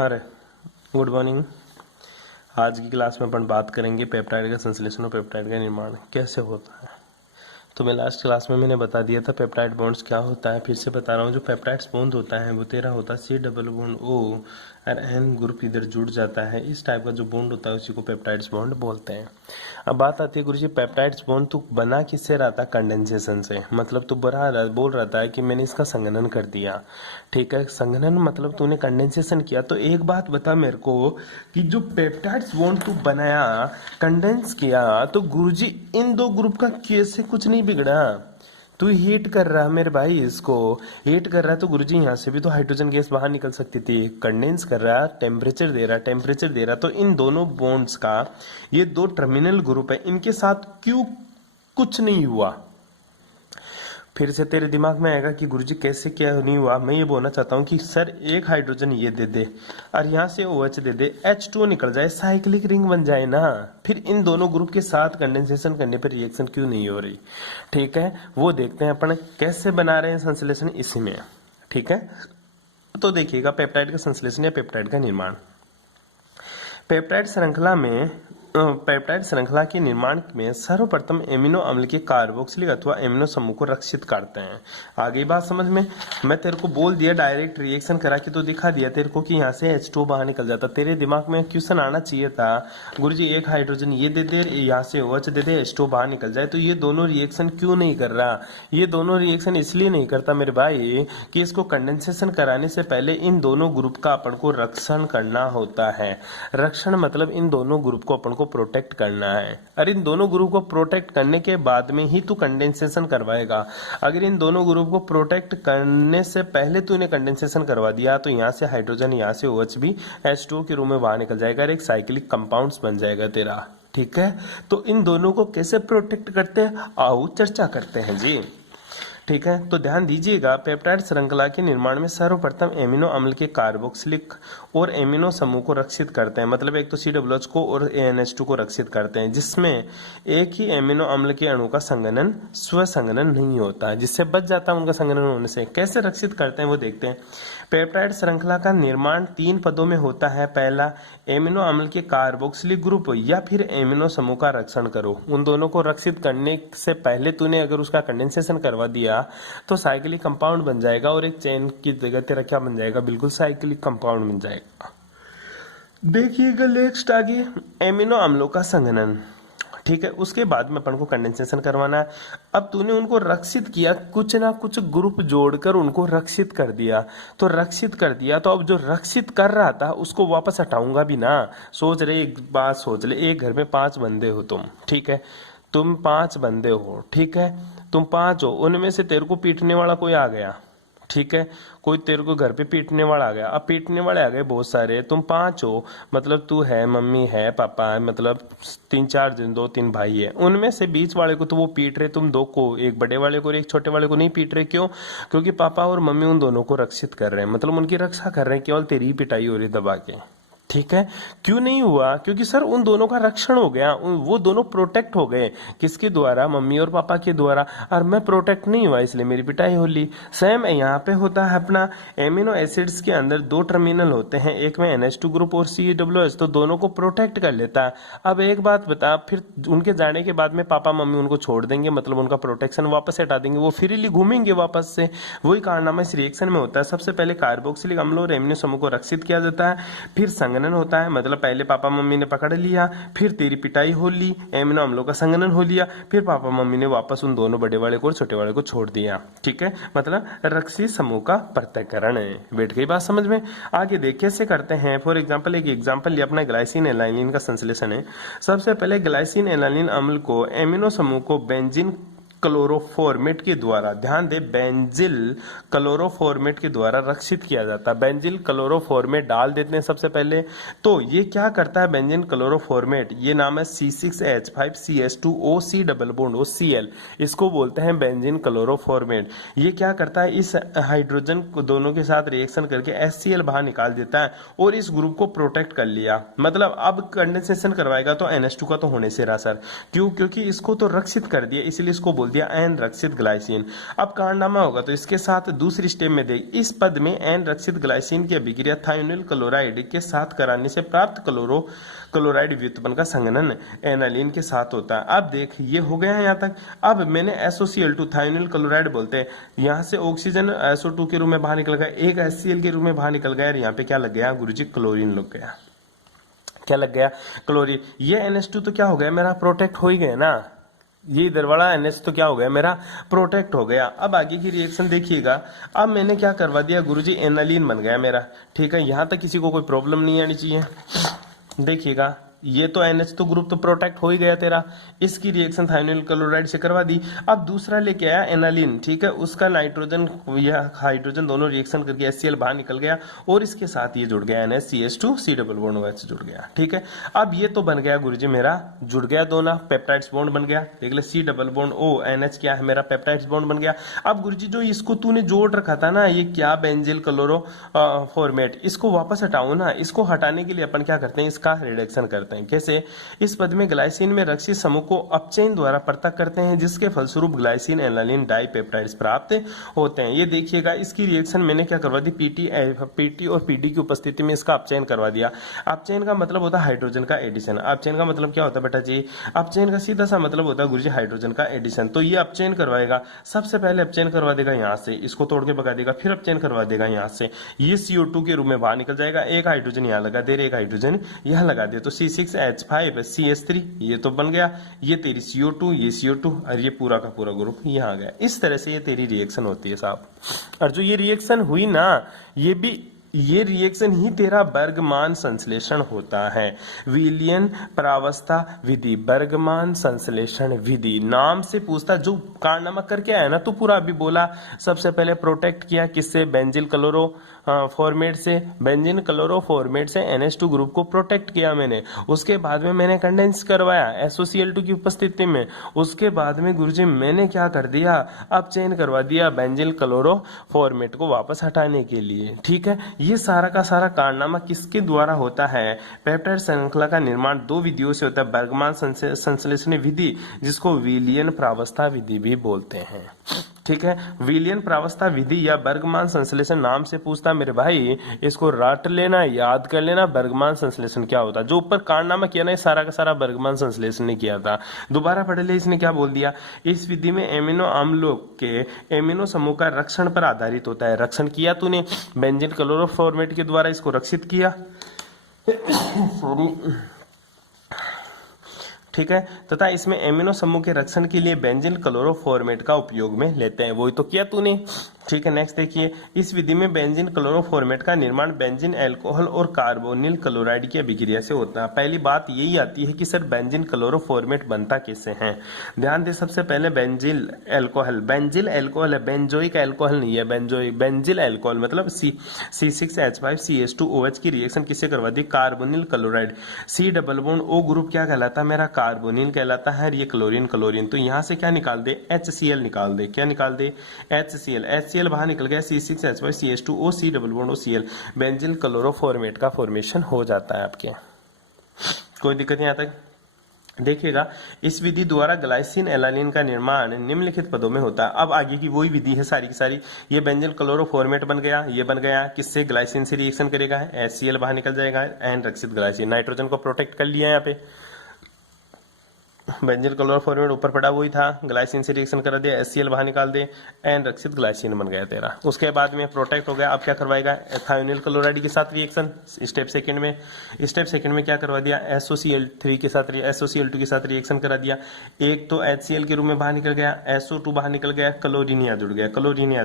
अरे good morning. आज की क्लास में अपन बात करेंगे पेप्टाइड का संश्लेषण और पेप्टाइड का निर्माण कैसे होता है। तो मैं लास्ट क्लास में मैंने बता दिया था पेप्टाइड बॉन्ड्स क्या होता है। फिर से बता रहा हूँ, जो पेप्टाइड्स बॉन्ड होता है वो तेरा होता है C+O और N ग्रुप इधर जुड़ जाता है। इस टाइप का जो बॉन्ड होता है उसी को पेप्टाइड्स बॉन्ड बोलते हैं। अब बात आती है गुरुजी, पेप्टाइड्स बॉन्ड तो बना किससे रहा था? कंडेंसेशन से। मतलब तू बोल रहा था कि मैंने इसका संघनन कर दिया। ठीक है, संघनन मतलब तूने कंडेंसेशन किया। तो एक बात बता मेरे को कि जो पेप्टाइड्स बॉन्ड तू बनाया, कंडेंस किया, तो गुरुजी इन दो ग्रुप का कैसे कुछ नहीं बिगड़ा? तू हीट कर रहा मेरे भाई, इसको हीट कर रहा है तो गुरुजी यहाँ से भी तो हाइड्रोजन गैस बाहर निकल सकती थी। कंडेंस कर रहा, टेम्परेचर दे रहा, तो इन दोनों बॉन्ड्स का, ये दो टर्मिनल ग्रुप है, इनके साथ क्यों कुछ नहीं हुआ? फिर से तेरे दिमाग में आएगा कि गुरुजी कैसे क्या नहीं हुआ। मैं ये बोलना चाहता हूँ कि सर एक हाइड्रोजन ये दे दे और यहाँ से OH दे दे, H2O निकल जाए, साइक्लिक रिंग बन जाए ना। फिर इन दोनों ग्रुप के साथ कंडेंसेशन करने पर रिएक्शन क्यों नहीं हो रही? ठीक है, वो देखते हैं अपन कैसे बना रहे हैं संश्लेषण इसी में। ठीक है, तो देखिएगा पेप्टाइड का संश्लेषण या पेप्टाइड का निर्माण। पेप्टाइड श्रृंखला के निर्माण में सर्वप्रथम एमिनो अम्ल के कार्बोक्सिलिक अथवा एमिनो समूह को रक्षित करते हैं। आगे बात समझ में? मैं तेरे को बोल दिया, डायरेक्ट रिएक्शन करा के तो दिखा दिया तेरे को कि यहाँ से H2O बाहर निकल जाता। तेरे दिमाग में क्वेश्चन आना चाहिए था, गुरुजी एक हाइड्रोजन ये दे दे, यहाँ से OH दे दे, H2O बाहर निकल जाए, तो ये दोनों रिएक्शन क्यों नहीं कर रहा? ये दोनों रिएक्शन इसलिए नहीं करता मेरे भाई कि इसको कंडेंसेशन कराने से पहले इन दोनों ग्रुप का अपन को रक्षण करना होता है। रक्षण मतलब इन दोनों ग्रुप को अपन को प्रोटेक्ट करना है। और इन दोनों ग्रुप को प्रोटेक्ट करने के बाद में ही तू कंडेंसेशन करवाएगा। अगर इन दोनों ग्रुप को प्रोटेक्ट करने से पहले तूने कंडेंसेशन करवा दिया तो यहाँ से हाइड्रोजन, यहाँ से OH भी H2O के रूप में बाहर निकल जाएगा और एक साइक्लिक कंपाउंड्स बन जाएगा तेरा। ठीक है, तो इन दोनों को कैसे प्रोटेक्ट करते हैं आओ चर्चा करते हैं जी। ठीक है, तो ध्यान दीजिएगा, पेप्टाइड श्रृंखला के निर्माण में सर्वप्रथम एमिनो अम्ल के कार्बोक्सिलिक और एमिनो समूह को रक्षित करते हैं। मतलब एक तो COOH को और ANH2 को रक्षित करते हैं, जिसमें एक ही एमिनो अम्ल के अणु का संघनन स्वसंघनन नहीं होता, जिससे बच जाता है उनका संघनन होने से। कैसे रक्षित करते हैं वो देखते हैं। पेप्टाइड श्रृंखला का निर्माण 3 पदों में होता है। पहला, एमिनो अम्ल के कार्बोक्सिलिक ग्रुप या फिर एमिनो समूह का रक्षण करो। उन दोनों को रक्षित करने से पहले तूने अगर उसका कंडेंसेशन करवा दिया तो साइक्लिक कंपाउंड बन जाएगा और एक चेन की जगह तेरा क्या बन जाएगा? बिल्कुल साइक्लिक कंपाउंड बन जाएगा। देखिएगा नेक्स्ट आगे, एमिनो अम्लों का संघनन। ठीक है, उसके बाद में अपन को कंडेंसेशन करवाना है। अब तूने उनको रक्षित किया, कुछ ना कुछ ग्रुप जोड़कर उनको रक्षित कर दिया। तो रक्षित कर दिया तो अब जो रक्षित कर रहा था उसको वापस हटाऊंगा भी ना। सोच रहे, एक बात सोच ले, एक घर में 5 बंदे हो तुम। ठीक है, तुम 5 बंदे हो। ठीक है, तुम 5 हो, उनमें से तेरे को पीटने वाला कोई आ गया। ठीक है, कोई तेरे को घर पे पीटने वाला आ गया। अब पीटने वाले आ गए बहुत सारे, तुम 5 हो। मतलब तू है, मम्मी है, पापा है, मतलब 3-4 जन, 2-3 भाई है। उनमें से बीच वाले को तो वो पीट रहे, तुम 2 को, एक बड़े वाले को और एक छोटे वाले को नहीं पीट रहे। क्यों? क्योंकि पापा और मम्मी उन दोनों को रक्षित कर रहे हैं, मतलब उनकी रक्षा कर रहे हैं। केवल तेरी पिटाई हो रही दबा के। ठीक है, क्यों नहीं हुआ? क्योंकि सर उन दोनों का रक्षण हो गया, वो दोनों प्रोटेक्ट हो गए। किसके द्वारा? मम्मी और पापा के द्वारा। और मैं प्रोटेक्ट नहीं हुआ, इसलिए मेरी पिटाई हो ली। सेम यहाँ पे होता है अपना, एमिनो एसिड्स के अंदर 2 टर्मिनल होते हैं, एक में NH2 ग्रुप और COOH, तो दोनों को प्रोटेक्ट कर लेता है। अब एक बात बता, फिर उनके जाने के बाद में पापा मम्मी उनको छोड़ देंगे, मतलब उनका प्रोटेक्शन वापस हटा देंगे, वो फ्रीली घूमेंगे वापस से। वही कारनामा इस रिएक्शन में होता है। सबसे पहले कार्बोक्सिलिक अम्ल और एमिनो समूह को रक्षित किया जाता है, फिर संघनन होता है। मतलब पहले पापा मम्मी ने पकड़ लिया, फिर तेरी पिटाई हो ली, एमिनो अम्लों का संघनन हो लिया, फिर पापा मम्मी ने वापस उन दोनों बड़े वाले को और छोटे वाले को छोड़ दिया। ठीक है, मतलब रक्षित समूह का पृथक्करण है। बैठ गई बात समझ में? आगे देख कैसे करते हैं। फॉर एग्जाम्पल, एक एग्जाम्पल लिया अपना, ग्लाइसिन एलानिन का संश्लेषण है। सबसे पहले ग्लाइसिन एलानिन अम्ल को, एमिनो समूह को बेंजीन क्लोरोफॉर्मेट के द्वारा, ध्यान दे, बेंजिल क्लोरोफॉर्मेट के द्वारा रक्षित किया जाता है। बेंजिल क्लोरोफॉर्मेट डाल देते हैं सबसे पहले। तो ये क्या करता है बेंजीन क्लोरोफॉर्मेट? ये नाम है C6H5CH2O, डबल बॉन्ड OCl, इसको बोलते हैं बेंजीन क्लोरोफॉर्मेट। ये क्या करता है? इस हाइड्रोजन को दोनों के साथ रिएक्शन करके HCl बाहर निकाल देता है और इस ग्रुप को प्रोटेक्ट कर लिया। मतलब अब कंडेंसेशन करवाएगा तो NH2 का तो होने से रहा सर। क्यों? क्योंकि इसको तो रक्षित कर दिया, इसलिए इसको बोल बोल दिया एन रक्षित ग्लाइसिन। अब कारनामा होगा तो इसके साथ दूसरी स्टेप में देख, इस पद में एन रक्षित ग्लाइसिन की अभिक्रिया थायोनिल क्लोराइड के साथ कराने से प्राप्त क्लोराइड व्युत्पन्न का संघनन एनालिन के साथ होता है। अब देख ये हो गया है यहाँ तक। अब मैंने SOCl2 थायोनिल क्लोराइड बोलते हैं, यहाँ से ऑक्सीजन SO2 के रूप में बाहर निकल गया, एक HCl के रूप में बाहर निकल गया, और यहाँ पे क्या लग गया गुरुजी, क्लोरीन लग गया। क्या लग गया, क्लोरीन। ये NH2 तो क्या हो गया मेरा, प्रोटेक्ट हो ही गया ना, ये इधर वाला NH तो क्या हो गया मेरा, प्रोटेक्ट हो गया। अब आगे की रिएक्शन देखिएगा, अब मैंने क्या करवा दिया गुरुजी, एनालिन बन गया मेरा। ठीक है, यहां तक किसी को कोई प्रॉब्लम नहीं आनी चाहिए। देखिएगा ये तो NH तो ग्रुप तो प्रोटेक्ट हो ही गया तेरा, इसकी रिएक्शन थायोनिल क्लोराइड से करवा दी। अब दूसरा लेके आया एनालिन, ठीक है, उसका नाइट्रोजन या हाइड्रोजन दोनों रिएक्शन करके HCl बाहर निकल गया, और इसके साथ ये जुड़ गया NH CH2 C double bond OH जुड़ गया। ठीक है, अब ये तो बन गया गुरुजी मेरा, जुड़ गया दोनों, पेप्टाइड्स बॉन्ड बन गया। देख ले C double bond O NH क्या है मेरा, पेप्टाइड्स बॉन्ड बन गया। अब गुरुजी जो इसको तूने जोड़ रखा था ना, ये क्या बेंजिल क्लोरो फॉर्मेट, इसको वापस हटाओ ना। इसको हटाने के लिए अपन क्या करते हैं, इसका रिडक्शन करते हैं। कैसे, इस पद में ग्लाइसिन में रक्षित समूह को अपचयन द्वारा पृथक करते हैं, जिसके फलस्वरूप ग्लाइसिन एनालिन डाइपेप्टाइड्स प्राप्त होते हैं। ये देखिएगा, इसकी रिएक्शन मैंने क्या करवा दी, पीटी और पीडी की उपस्थिति में इसका अपचयन करवा दिया। अपचयन का मतलब होता है हाइड्रोजन का एडिशन। अपचयन का मतलब क्या होता है बेटा जी, अपचयन का सीधा सा मतलब होता है गुरुजी हाइड्रोजन का एडिशन। तो ये अपचयन करवाएगा, सबसे पहले अपचयन करवा देगा यहाँ से, इसको तोड़ के भगा देगा, फिर अपचयन करवा देगा यहाँ से, ये CO2 के रूप में बाहर निकल जाएगा। एक हाइड्रोजन यहाँ लगा दे, एक हाइड्रोजन यहाँ लगा दे, तो C6H5 CH3 ये तो बन गया, ये तेरी CO2, ये CO2, और ये पूरा का पूरा ग्रुप यहाँ आ गया। इस तरह से ये तेरी रिएक्शन होती है साहब। और जो ये रिएक्शन हुई ना, ये रिएक्शन ही तेरा बर्गमान संश्लेषण होता है। विलियन प्रावस्था विधि, बर्गमान संश्लेषण विधि नाम से पूछता, जो कारनामा करके आया ना तो पूरा अभी बोला। सबसे पहले प्रोटेक्ट किया किससे, बेंजिल क्लोरो फॉर्मेट से, बेंजीन क्लोरोफॉर्मेट से NH2 ग्रुप को प्रोटेक्ट किया मैंने। उसके बाद में मैंने कंडेंस करवाया SOCl2 की उपस्थिति में। उसके बाद में गुरुजी मैंने क्या कर दिया, अब चेंज करवा दिया बेंजीन क्लोरोफॉर्मेट को वापस हटाने के लिए। ठीक है, ये सारा का सारा कारनामा किसके द्वारा होता है, पेप्टाइड श्रृंखला का निर्माण दो विधियों से होता है, बर्गमान संश्लेषण विधि जिसको विलियन प्रावस्था विधि भी बोलते हैं। ठीक है, विलियन प्रावस्था विधि या बर्गमान संश्लेषण नाम से पूछता मेरे भाई, इसको रट लेना, याद कर लेना बर्गमान संश्लेषण क्या होता है। जो ऊपर कारनामा किया ना, सारा का सारा बर्गमान संश्लेषण ने किया था। दोबारा पढ़ ले, इसने क्या बोल दिया, इस विधि में एमिनो अम्लों के एमिनो समूह का रक्षण पर आधारित होता है। रक्षण किया तूने बेंजीन क्लोरोफॉर्मेट के द्वारा, इसको रक्षित किया सॉरी ठीक है, तथा इसमें एमिनो समूह के रक्षण के लिए बेंजीन क्लोरोफॉर्मेट का उपयोग में लेते हैं। वही तो किया तूने। ठीक है, नेक्स्ट देखिए, इस विधि में बेंजीन क्लोरोफॉर्मेट का निर्माण बेंजीन अल्कोहल और कार्बोनिल क्लोराइड की अभिक्रिया से होता है। पहली बात यही आती है कि सर बेंजीन क्लोरोफॉर्मेट बनता कैसे है। ध्यान दे, सबसे पहले बेंजिल अल्कोहल है, बेंजोइक अल्कोहल नहीं है, बेंजिल अल्कोहल मतलब C6H5CH2OH की रिएक्शन किससे करवा दी, carbonyl chloride. C double bond O group क्या कहलाता है मेरा, कार्बोनिल कहलाता है। ये क्लोरीन तो यहाँ से क्या निकाल दे, HCl निकाल दे। क्या निकाल दे, HCl बाहर निकल गया, C6H5CH2O C double bond OCl, benzene chloroformate का फॉर्मेशन हो जाता है आपके। कोई दिक्कत नहीं आता। देखिएगा, इस विधि द्वारा ग्लाइसिन एलानिन का निर्माण निम्नलिखित पदों में होता है। अब आगे की वही विधि है सारी की सारी। ये बेंजीन क्लोरोफॉर्मेट बन गया, ये बन गया, किससे, ग्लाइसिन से रिएक्शन करेगा, HCl बाहर निकल जाएगा, एन रक्षित ग्लाइसिन, नाइट्रोजन को प्रोटेक्ट कर लिया यहाँ पे। बेंजीन क्लोरोफॉर्मेट ऊपर पड़ा वही था, ग्लाइसिन से रिएक्शन करा दिया, HCl बाहर निकाल दे, एन रक्षित ग्लाइसिन बन गया तेरा। उसके बाद में प्रोटेक्ट हो गया। अब क्या करवाएगा, एथायोनिल क्लोराइड के साथ रिएक्शन, स्टेप सेकंड में क्या करवा दिया, SOCl2 के साथ रिएक्शन करा दिया। एक तो HCl के रूप में बाहर निकल गया, SO2 बाहर निकल गया, क्लोरीन यहाँ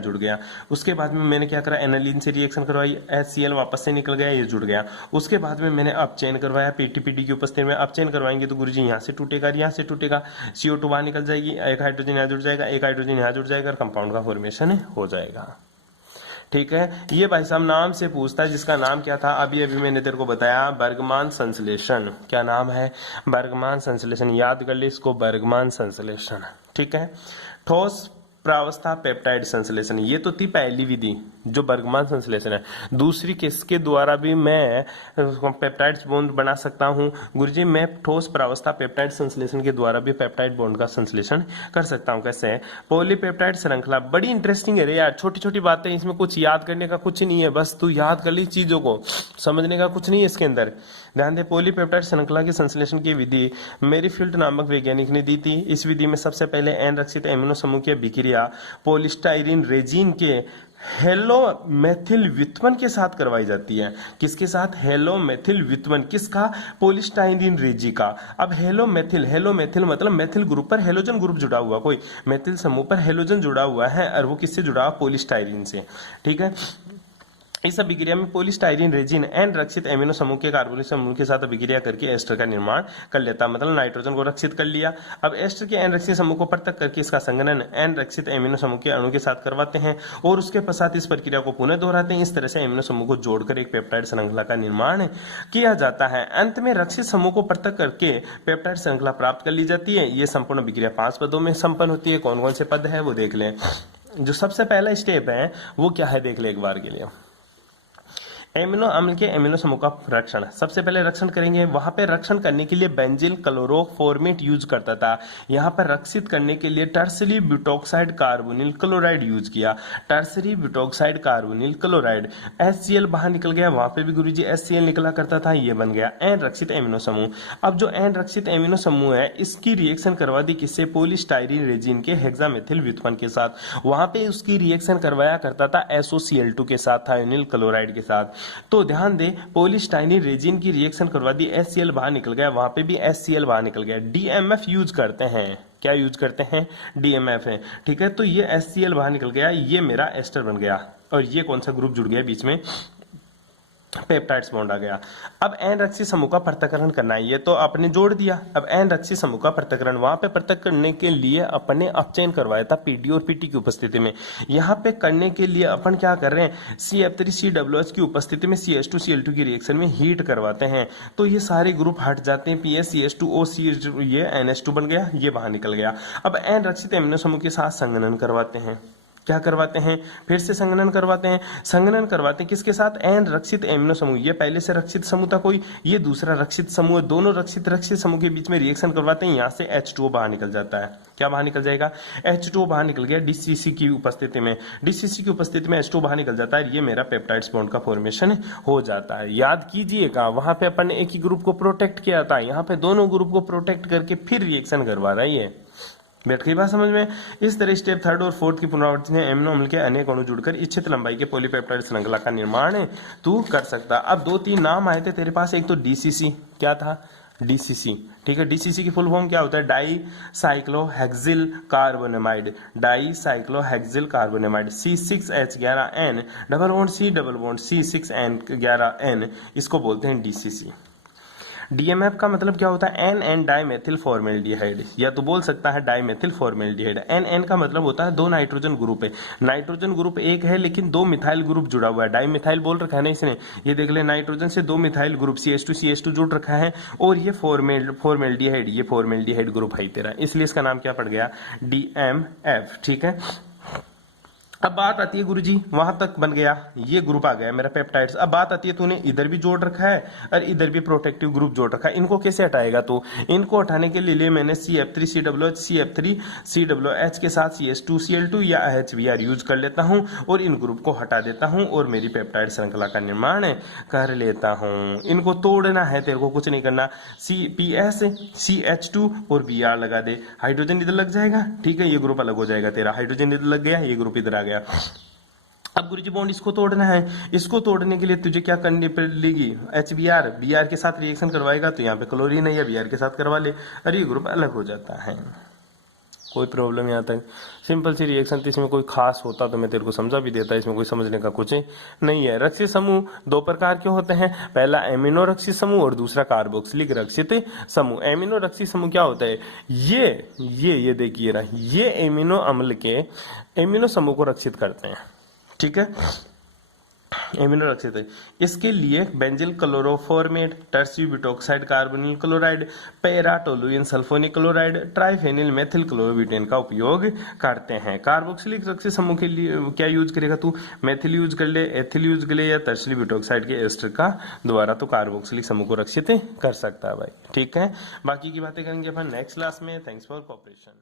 जुड़ गया। उसके बाद में मैंने क्या करा, एनालिन से रिएक्शन करवाई, HCl वापस से निकल गया, ये जुड़ गया। उसके बाद में मैंने अपचयन करवाया, PTPD की उपस्थिति में अपचयन करवाएंगे तो गुरुजी यहाँ से टूटेगा, यहाँ से टूटेगा, CO2 बाहर निकल जाएगी, एक हाइड्रोजन यहाँ जुड़ जाएगा, एक हाइड्रोजन यहाँ जुड़ जाएगा, कंपाउंड का फॉर्मेशन हो जाएगा। ठीक है, ये भाई साहब नाम से पूछता है, जिसका नाम क्या था, अभी मैंने तेरे को बताया, बर्गमान संश्लेषण। क्या नाम है, बर्गमान संश्लेषण, याद कर ले इसको, बर्गमान संश्लेषण। ठीक है, ठोस प्रावस्था पेप्टाइड संश्लेषण, ये तो थी पहली विधि जो बर्गमान संश्लेषण है। दूसरी किसके द्वारा भी मैं पेप्टाइड्स बॉन्ड बना सकता हूं गुरुजी, मैं ठोस प्रावस्था पेप्टाइड संश्लेषण के द्वारा भी पेप्टाइड बॉन्ड का संश्लेषण कर सकता हूं। कैसे है? पॉलीपेप्टाइड श्रृंखला बड़ी इंटरेस्टिंग है रे यार, छोटी छोटी बातें, इसमें कुछ याद करने का कुछ नहीं है, बस तू याद कर ली चीजों को, समझने का कुछ नहीं है इसके अंदर। ध्यान दे, पॉलीपेप्टाइड श्रृंखला के संश्लेषण की विधि मेरीफील्ड नामक वैज्ञानिक ने दी थी। इस विधि में सबसे पहले एन रक्षित एमिनो समूह की अभिक्रिया पॉलीस्टाइरीन रेजिन के हेलोमेथिल व्युत्पन्न के साथ करवाई जाती है। किसके साथ? हेलोमेथिल व्युत्पन्न। किसका? पॉलीस्टाइरीन रेजी का। अब हेलोमेथिल मतलब मेथिल ग्रुप पर हेलोजन ग्रुप जुड़ा हुआ, कोई मेथिल समूह पर हेलोजन जुड़ा हुआ है और वो किससे जुड़ा? पॉलीस्टाइरीन से। ठीक है, इस अभिक्रिया में पॉलीस्टाइरीन रेजिन एन रक्षित एमिनो समूह के कार्बोनिल समूह के साथ अभिक्रिया करके एस्टर का निर्माण कर लेता, मतलब नाइट्रोजन को रक्षित कर लिया। अब एस्टर के एन रक्षित समूह को पृथक करके इसका संघनन एन रक्षित एमिनो समूह के अणु के साथ करवाते हैं और उसके पश्चात इस प्रक्रिया को पुनः दोहराते हैं। इस तरह से एमिनो समूह को जोड़कर एक पेप्टाइड श्रृंखला का निर्माण किया जाता है। अंत में रक्षित समूह को पृथक करके पेप्टाइड श्रृंखला प्राप्त कर ली जाती है। ये संपूर्ण अभिक्रिया 5 पदों में संपन्न होती है। कौन कौन से पद है वो देख लें। जो सबसे पहला स्टेप है वो क्या है देख ले एक बार के लिए। एमिनो अम्ल के एमिनो समूह का रक्षण, सबसे पहले रक्षण करेंगे। वहां पे रक्षण करने के लिए बेंजील क्लोरोफॉर्मेट यूज करता था। यहाँ पर रक्षित करने के लिए tertiary butoxide carbonyl chloride use किया। Tertiary butoxide carbonyl chloride, HCl बाहर निकल गया, वहां पे भी गुरुजी HCl निकला करता था, ये बन गया एन रक्षित एमिनो समूह। अब जो एन रक्षित एमिनो समूह है इसकी रिएक्शन करवा दी किससे? पॉलीस्टाइरीन रेजिन के हेक्सामेथिल व्युत्पन्न के साथ। वहां पे उसकी रिएक्शन करवाया करता था SOCl2 के साथ, थायोनिल क्लोराइड के साथ। तो ध्यान दे, पॉलीस्टाइरीन रेजिन की रिएक्शन करवा दी, HCl बाहर निकल गया, वहां पे भी HCl बाहर निकल गया। DMF यूज करते हैं, क्या यूज करते हैं? DMF है। ठीक है, तो ये HCl बाहर निकल गया, ये मेरा एस्टर बन गया और ये कौन सा ग्रुप जुड़ गया बीच में? पेप्टाइड्स बॉन्ड आ गया। अब एन रक्षित समूह का पृथक्करण करना है, ये तो आपने जोड़ दिया। अब एन रक्षित समूह का पृथक्करण, वहां पे पृथक करने के लिए अपने अपचयन करवाया था पीडी और पीटी की उपस्थिति में। यहाँ पे करने के लिए अपन क्या कर रहे हैं? CF3COOH की उपस्थिति में CH2Cl2 की रिएक्शन में हीट करवाते हैं, तो ये सारे ग्रुप हट जाते हैं। PSCH2O, ये NH2 बन गया, ये बाहर निकल गया। अब एन रक्षित एमिनो समूह के साथ संघनन करवाते हैं। क्या करवाते हैं? फिर से संघनन करवाते हैं। संघनन करवाते हैं किसके साथ? एन रक्षित एमिनो समूह, ये पहले से रक्षित समूह था कोई, ये दूसरा रक्षित समूह, दोनों रक्षित समूह के बीच में रिएक्शन करवाते हैं। यहाँ से H2O बाहर निकल जाता है। क्या बाहर निकल जाएगा? H2O बाहर निकल गया DCC की उपस्थिति में। DCC की उपस्थिति में H2O बाहर निकल जाता है, ये मेरा पेप्टाइड्स बॉन्ड का फॉर्मेशन हो जाता है। याद कीजिएगा, वहां पे अपन ने एक ही ग्रुप को प्रोटेक्ट किया था, यहाँ पे दोनों ग्रुप को प्रोटेक्ट करके फिर रिएक्शन करवा रहा है। ये बैठ गई बात समझ में? इस तरह स्टेप 3rd और 4th की पुनरावृत्ति में एमिनो अम्ल के अनेक अणु जुड़कर इच्छित लंबाई के पॉलीपेप्टाइड श्रृंखला का निर्माण तू कर सकता। अब 2-3 नाम आए थे तेरे पास, एक तो DCC, क्या था? DCC, ठीक है। DCC की फुल फॉर्म क्या होता है? Dicyclohexyl carbonamide, dicyclohexyl carbonamide. C6H11N double bond C double bond C6N11N, इसको बोलते हैं DCC। DMF का मतलब क्या होता है? NN डाइमेथिल फॉर्मेल्डिहाइड, या तो बोल सकता है डाइमेथिल फॉर्मेल्डिहाइड। NN का मतलब होता है 2 नाइट्रोजन ग्रुप है, नाइट्रोजन ग्रुप एक है लेकिन 2 मिथाइल ग्रुप जुड़ा हुआ है। डाइमिथाइल बोल रखा है ना इसने, ये देख ले, नाइट्रोजन से 2 मिथाइल ग्रुप CH2 जुड़ रखा है और ये फॉर्मेल्डिहाइड, ये फॉर्मेल्डिहाइड ग्रुप है तेरा, इसलिए इसका नाम क्या पड़ गया? DMF। ठीक है, अब बात आती है गुरुजी, वहां तक बन गया, ये ग्रुप आ गया मेरा पेप्टाइड्स। अब बात आती है तूने इधर भी जोड़ रखा है और इधर भी प्रोटेक्टिव ग्रुप जोड़ रखा है, इनको कैसे हटाएगा? तो इनको हटाने के लिए मैंने CF3COOH, CF3COOH के साथ CH2Cl2 या HBr यूज कर लेता हूं और इन ग्रुप को हटा देता हूं और मेरी पेप्टाइड श्रृंखला का निर्माण कर लेता हूं। इनको तोड़ना है, तेरे को कुछ नहीं करना। PS, CH2 और Br लगा दे, हाइड्रोजन इधर लग जाएगा। ठीक है, ये ग्रुप अलग हो जाएगा तेरा, हाइड्रोजन इधर लग गया, ये ग्रुप इधर आ गया। अब गुरुजी बॉन्ड इसको तोड़ना है, इसको तोड़ने के लिए तुझे क्या करनी पड़ेगी? Br के साथ रिएक्शन करवाएगा तो यहाँ पे क्लोरीन है या Br के साथ करवा ले, अरे ये ग्रुप अलग हो जाता है। कोई प्रॉब्लम यहाँ तक? सिंपल सी रिएक्शन थी, इसमें कोई खास होता तो मैं तेरे को समझा भी देता, इसमें कोई समझने का कुछ नहीं है। रक्षित समूह 2 प्रकार के होते हैं, पहला एमिनो रक्षित समूह और दूसरा कार्बोक्सिलिक रक्षित समूह। एमिनो रक्षित समूह क्या होता है? ये देखिए ना, ये एमिनो अम्ल के एमिनो समूह को रक्षित करते हैं। ठीक है, एमिनो रक्षित है। इसके लिए benzyl chloroformate, tertiary butoxide carbonyl chloride, para toluene sulphonic chloride, triphenyl methyl क्लोरोबिटेन का उपयोग करते हैं। कार्बोक्सिलिक रक्षित समूह के लिए क्या यूज करेगा तू? मेथिल यूज कर ले, एथिल यूज कर ले, या टर्सी ब्यूटोक्साइड के एस्टर का द्वारा तो कार्बोक्सिलिक समूह को रक्षित कर सकता है भाई। ठीक है, बाकी की बातें करेंगे अपन नेक्स्ट क्लास में। Thanks for corporation.